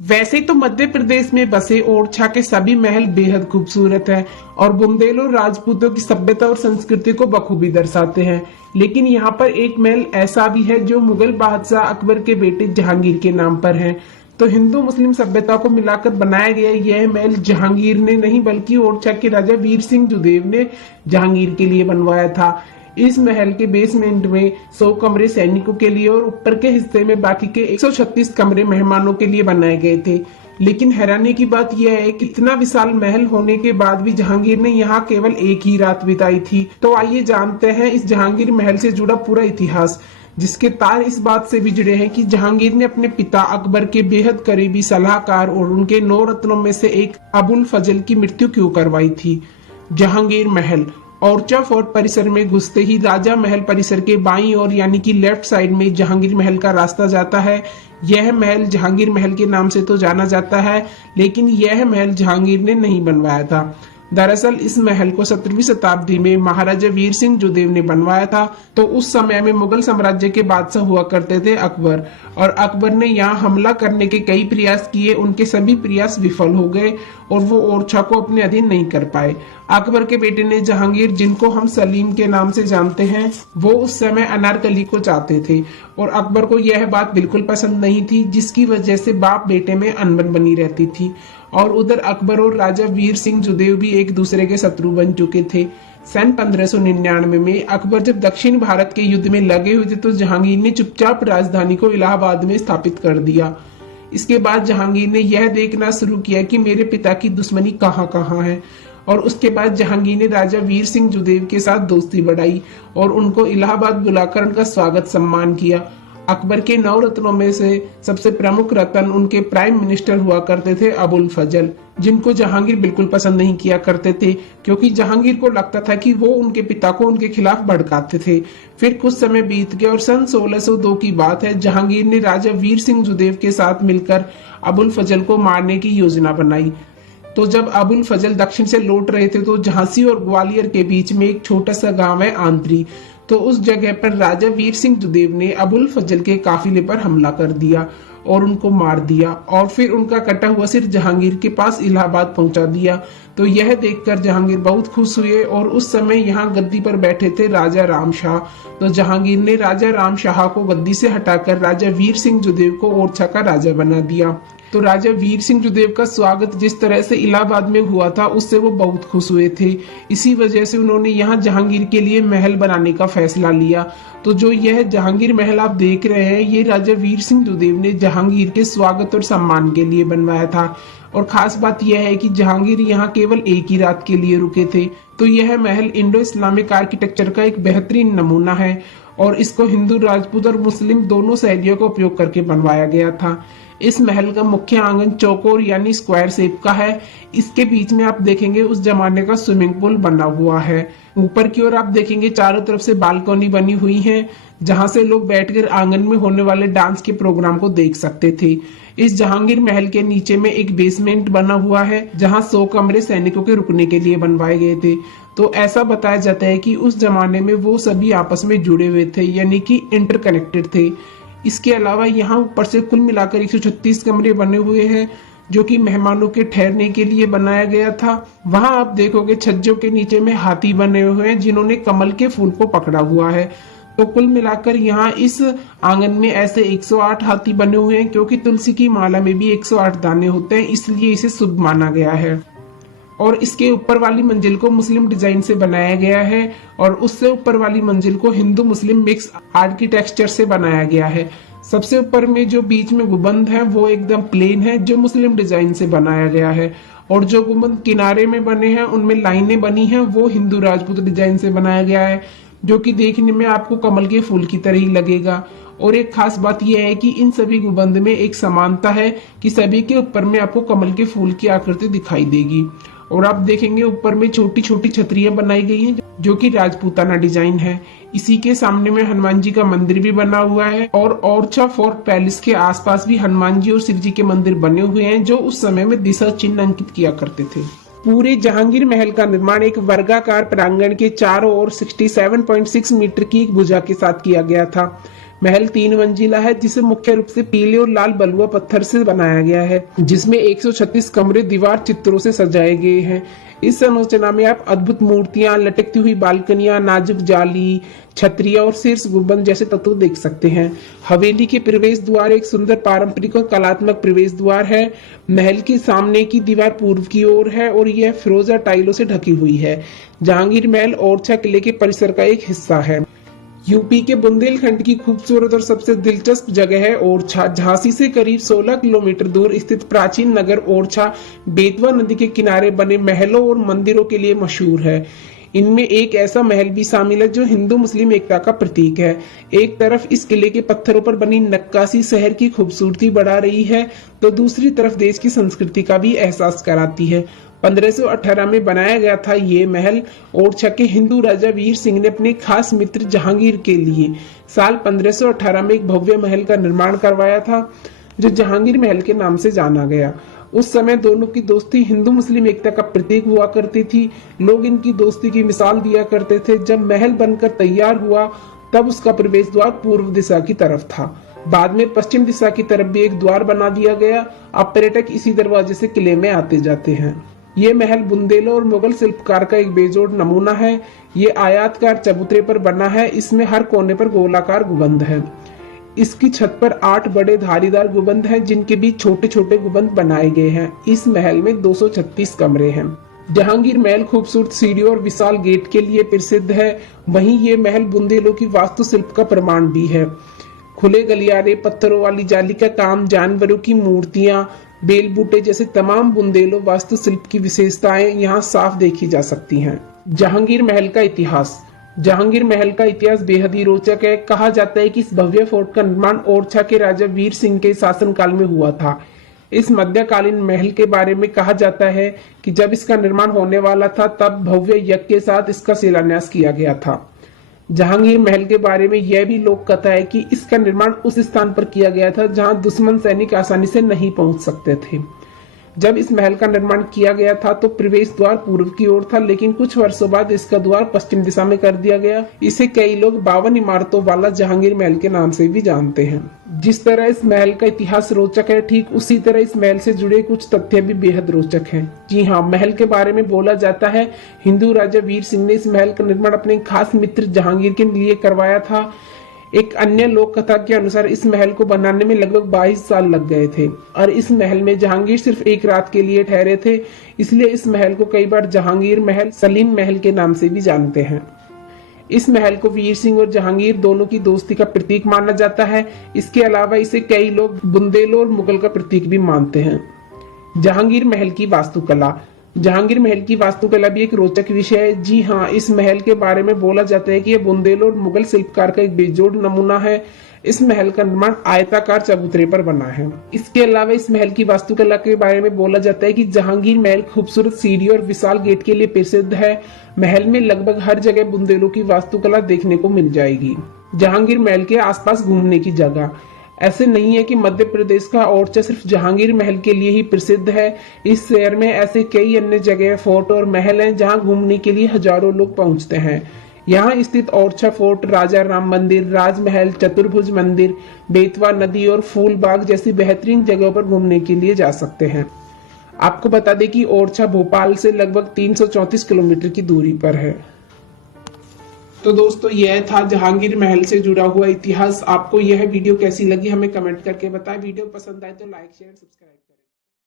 वैसे तो मध्य प्रदेश में बसे ओरछा के सभी महल बेहद खूबसूरत हैं और बुंदेलो राजपूतों की सभ्यता और संस्कृति को बखूबी दर्शाते हैं। लेकिन यहाँ पर एक महल ऐसा भी है जो मुगल बादशाह अकबर के बेटे जहांगीर के नाम पर है। तो हिंदू मुस्लिम सभ्यता को मिलाकर बनाया गया यह महल जहांगीर ने नहीं बल्कि ओरछा के राजा वीर सिंह जुदेव ने जहांगीर के लिए बनवाया था। इस महल के बेसमेंट में 100 कमरे सैनिकों के लिए और ऊपर के हिस्से में बाकी के 136 कमरे मेहमानों के लिए बनाए गए थे। लेकिन हैरानी की बात यह है कि इतना विशाल महल होने के बाद भी जहांगीर ने यहाँ केवल एक ही रात बिताई थी। तो आइए जानते हैं इस जहांगीर महल से जुड़ा पूरा इतिहास, जिसके तार इस बात से भी जुड़े हैं कि जहांगीर ने अपने पिता अकबर के बेहद करीबी सलाहकार और उनके 9 रत्नों में से एक अबुल फजल की मृत्यु क्यों करवाई थी। जहांगीर महल ओरछा फोर्ट परिसर में घुसते ही राजा महल परिसर के बाईं ओर यानी कि लेफ्ट साइड में जहांगीर महल का रास्ता जाता है। यह महल जहांगीर महल के नाम से तो जाना जाता है, लेकिन यह महल जहांगीर ने नहीं बनवाया था। दरअसल इस महल को 17वीं शताब्दी में महाराजा वीर सिंह जुदेव ने बनवाया था। तो उस समय में मुगल साम्राज्य के बादशाह हुआ करते थे अकबर, और अकबर ने यहाँ हमला करने के कई प्रयास किए। उनके सभी प्रयास विफल हो गए और वो ओरछा को अपने अधीन नहीं कर पाए। अकबर के बेटे ने जहांगीर, जिनको हम सलीम के नाम से जानते हैं, वो उस समय अनारकली को चाहते थे और अकबर को यह बात बिल्कुल पसंद नहीं थी, जिसकी वजह से बाप बेटे में अनबन बनी रहती थी। और उधर अकबर और राजा वीर सिंह जुदेव भी एक दूसरे के शत्रु बन चुके थे। सन 1599 में अकबर जब दक्षिण भारत के युद्ध में लगे हुए थे तो जहांगीर ने चुपचाप राजधानी को इलाहाबाद में स्थापित कर दिया। इसके बाद जहांगीर ने यह देखना शुरू किया कि मेरे पिता की दुश्मनी कहाँ कहाँ है, और उसके बाद जहांगीर ने राजा वीर सिंह जुदेव के साथ दोस्ती बढ़ाई और उनको इलाहाबाद बुलाकर उनका स्वागत सम्मान किया। अकबर के 9 रत्नों में से सबसे प्रमुख रत्न उनके प्राइम मिनिस्टर हुआ करते थे अबुल फजल, जिनको जहांगीर बिल्कुल पसंद नहीं किया करते थे, क्योंकि जहांगीर को लगता था कि वो उनके पिता को उनके खिलाफ भड़काते थे। फिर कुछ समय बीत गया और सन 1602 की बात है, जहांगीर ने राजा वीर सिंह जुदेव के साथ मिलकर अबुल फजल को मारने की योजना बनाई। तो जब अबुल फजल दक्षिण से लौट रहे थे तो झांसी और ग्वालियर के बीच में एक छोटा सा गांव है आंतरी, तो उस जगह पर राजा वीर सिंह जुदेव ने अबुल फजल के काफिले पर हमला कर दिया और उनको मार दिया और फिर उनका कटा हुआ सिर जहांगीर के पास इलाहाबाद पहुंचा दिया। तो यह देखकर जहांगीर बहुत खुश हुए और उस समय यहाँ गद्दी पर बैठे थे राजा राम शाह। तो जहांगीर ने राजा राम शाह को गद्दी से हटाकर राजा वीर सिंह जुदेव को ओरछा का राजा बना दिया। तो राजा वीर सिंह जुदेव का स्वागत जिस तरह से इलाहाबाद में हुआ था उससे वो बहुत खुश हुए थे। इसी वजह से उन्होंने यहाँ जहांगीर के लिए महल बनाने का फैसला लिया। तो जो यह जहांगीर महल आप देख रहे हैं, ये राजा वीर सिंह जुदेव ने जहांगीर के स्वागत और सम्मान के लिए बनवाया था। और खास बात यह है कि जहांगीर यहाँ केवल एक ही रात के लिए रुके थे। तो यह महल इंडो इस्लामिक आर्किटेक्चर का एक बेहतरीन नमूना है और इसको हिंदू, राजपूत और मुस्लिम दोनों शैलियों का उपयोग करके बनवाया गया था। इस महल का मुख्य आंगन चौकोर यानी स्क्वायर शेप का है। इसके बीच में आप देखेंगे उस जमाने का स्विमिंग पूल बना हुआ है। ऊपर की ओर आप देखेंगे चारों तरफ से बालकनी बनी हुई है, जहां से लोग बैठकर आंगन में होने वाले डांस के प्रोग्राम को देख सकते थे। इस जहांगीर महल के नीचे में एक बेसमेंट बना हुआ है, जहां 100 कमरे सैनिकों के रुकने के लिए बनवाए गए थे। तो ऐसा बताया जाता है कि उस जमाने में वो सभी आपस में जुड़े हुए थे, यानी कि इंटरकनेक्टेड थे। इसके अलावा यहाँ ऊपर से कुल मिलाकर 136 कमरे बने हुए हैं, जो कि मेहमानों के ठहरने के लिए बनाया गया था। वहां आप देखोगे छज्जों के नीचे में हाथी बने हुए हैं, जिन्होंने कमल के फूल को पकड़ा हुआ है। तो कुल मिलाकर यहाँ इस आंगन में ऐसे 108 हाथी बने हुए हैं, क्योंकि तुलसी की माला में भी 108 दाने होते हैं, इसलिए इसे शुभ माना गया है। और इसके ऊपर वाली मंजिल को मुस्लिम डिजाइन से बनाया गया है और उससे ऊपर वाली मंजिल को हिंदू मुस्लिम मिक्स आर्किटेक्चर से बनाया गया है। सबसे ऊपर में जो बीच में गुंबद है वो एकदम प्लेन है, जो मुस्लिम डिजाइन से बनाया गया है, और जो गुंबद किनारे में बने हैं उनमें लाइनें बनी हैं वो हिंदू राजपूत डिजाइन से बनाया गया है, जो कि देखने में आपको कमल के फूल की तरह ही लगेगा। और एक खास बात यह है कि इन सभी गुंबद में एक समानता है कि सभी के ऊपर में आपको कमल के फूल की आकृति दिखाई देगी। और आप देखेंगे ऊपर में छोटी छोटी छतरियां बनाई गई हैं, जो कि राजपूताना डिजाइन है। इसी के सामने में हनुमान जी का मंदिर भी बना हुआ है और ओरछा फोर्ट पैलेस के आसपास भी हनुमान जी और शिव जी के मंदिर बने हुए हैं, जो उस समय में दिशा चिन्ह अंकित किया करते थे। पूरे जहांगीर महल का निर्माण एक वर्गाकार प्रांगण के चारों ओर 67.6 मीटर की भुजा के साथ किया गया था। महल 3 मंजिला है, जिसे मुख्य रूप से पीले और लाल बलुआ पत्थर से बनाया गया है, जिसमें 136 कमरे दीवार चित्रों से सजाए गए हैं। इस संरचना में आप अद्भुत मूर्तियां, लटकती हुई बालकनियां, नाजुक जाली, छतरियां और शीर्ष गुंबद जैसे तत्व देख सकते हैं। हवेली के प्रवेश द्वार एक सुंदर पारंपरिक और कलात्मक प्रवेश द्वार है। महल के सामने की दीवार पूर्व की ओर है और यह फिरोजा टाइलों से ढकी हुई है। जहांगीर महल ओरछा किले के परिसर का एक हिस्सा है। यूपी के बुंदेलखंड की खूबसूरत और सबसे दिलचस्प जगह है ओरछा। झांसी से करीब 16 किलोमीटर दूर स्थित प्राचीन नगर ओरछा बेतवा नदी के किनारे बने महलों और मंदिरों के लिए मशहूर है। इनमें एक ऐसा महल भी शामिल है जो हिंदू मुस्लिम एकता का प्रतीक है। एक तरफ इस किले के पत्थरों पर बनी नक्काशी शहर की खूबसूरती बढ़ा रही है, तो दूसरी तरफ देश की संस्कृति का भी एहसास कराती है। 1518 में बनाया गया था ये महल ओरछा के हिंदू राजा वीर सिंह ने अपने खास मित्र जहांगीर के लिए साल 1518 में एक भव्य महल का निर्माण करवाया था, जो जहांगीर महल के नाम से जाना गया। उस समय दोनों की दोस्ती हिंदू मुस्लिम एकता का प्रतीक हुआ करती थी। लोग इनकी दोस्ती की मिसाल दिया करते थे। जब महल बनकर तैयार हुआ तब उसका प्रवेश द्वार पूर्व दिशा की तरफ था। बाद में पश्चिम दिशा की तरफ भी एक द्वार बना दिया गया। अब पर्यटक इसी दरवाजे से किले में आते जाते हैं। ये महल बुंदेलों और मुगल शिल्पकार का एक बेजोड़ नमूना है। ये आयताकार चबूतरे पर बना है। इसमें हर कोने पर गोलाकार गुंबद है। इसकी छत पर 8 बड़े धारीदार गुंबद हैं, जिनके बीच छोटे छोटे गुंबद बनाए गए हैं। इस महल में 236 कमरे हैं। जहांगीर महल खूबसूरत सीढ़ियों और विशाल गेट के लिए प्रसिद्ध है। वहीं ये महल बुंदेलों की वास्तुशिल्प का प्रमाण भी है। खुले गलियारे, पत्थरों वाली जाली का काम, जानवरों की मूर्तियां, बेल बूटे जैसे तमाम बुंदेलों वास्तुशिल्प की विशेषताएं यहाँ साफ देखी जा सकती हैं। जहांगीर महल का इतिहास। जहांगीर महल का इतिहास बेहद ही रोचक है। कहा जाता है कि इस भव्य फोर्ट का निर्माण ओरछा के राजा वीर सिंह के शासनकाल में हुआ था। इस मध्यकालीन महल के बारे में कहा जाता है कि जब इसका निर्माण होने वाला था तब भव्य यज्ञ के साथ इसका शिलान्यास किया गया था। जहांगीर महल के बारे में यह भी लोक कथा है कि इसका निर्माण उस स्थान पर किया गया था जहां दुश्मन सैनिक आसानी से नहीं पहुंच सकते थे। जब इस महल का निर्माण किया गया था तो प्रवेश द्वार पूर्व की ओर था, लेकिन कुछ वर्षों बाद इसका द्वार पश्चिम दिशा में कर दिया गया। इसे कई लोग 52 इमारतों वाला जहांगीर महल के नाम से भी जानते हैं। जिस तरह इस महल का इतिहास रोचक है, ठीक उसी तरह इस महल से जुड़े कुछ तथ्य भी बेहद रोचक हैं। जी हाँ, महल के बारे में बोला जाता है हिंदू राजा वीर सिंह ने इस महल का निर्माण अपने खास मित्र जहांगीर के लिए करवाया था। एक अन्य लोक कथा के अनुसार इस महल को बनाने में लगभग 22 साल लग गए थे और इस महल में जहांगीर सिर्फ एक रात के लिए ठहरे थे। इसलिए इस महल को कई बार जहांगीर महल, सलीम महल के नाम से भी जानते हैं। इस महल को वीर सिंह और जहांगीर दोनों की दोस्ती का प्रतीक माना जाता है। इसके अलावा इसे कई लोग बुंदेलों और मुगल का प्रतीक भी मानते हैं। जहांगीर महल की वास्तुकला। जहांगीर महल की वास्तुकला भी एक रोचक विषय है। जी हाँ, इस महल के बारे में बोला जाता है कि यह बुंदेलों और मुगल शिल्पकार का एक बेजोड़ नमूना है। इस महल का निर्माण आयताकार चबूतरे पर बना है। इसके अलावा इस महल की वास्तुकला के बारे में बोला जाता है कि जहांगीर महल खूबसूरत सीढ़ी और विशाल गेट के लिए प्रसिद्ध है। महल में लगभग हर जगह बुंदेलों की वास्तुकला देखने को मिल जाएगी। जहांगीर महल के आसपास घूमने की जगह। ऐसे नहीं है कि मध्य प्रदेश का ओरछा सिर्फ जहांगीर महल के लिए ही प्रसिद्ध है। इस शहर में ऐसे कई अन्य जगह, फोर्ट और महल हैं जहां घूमने के लिए हजारों लोग पहुंचते हैं। यहाँ स्थित ओरछा फोर्ट, राजा राम मंदिर, राजमहल, चतुर्भुज मंदिर, बेतवा नदी और फूलबाग जैसी बेहतरीन जगहों पर घूमने के लिए जा सकते हैं। आपको बता दें कि ओरछा भोपाल से लगभग 334 किलोमीटर की दूरी पर है। तो दोस्तों, यह था जहांगीर महल से जुड़ा हुआ इतिहास। आपको यह वीडियो कैसी लगी हमें कमेंट करके बताएं। वीडियो पसंद आए तो लाइक शेयर सब्सक्राइब करें।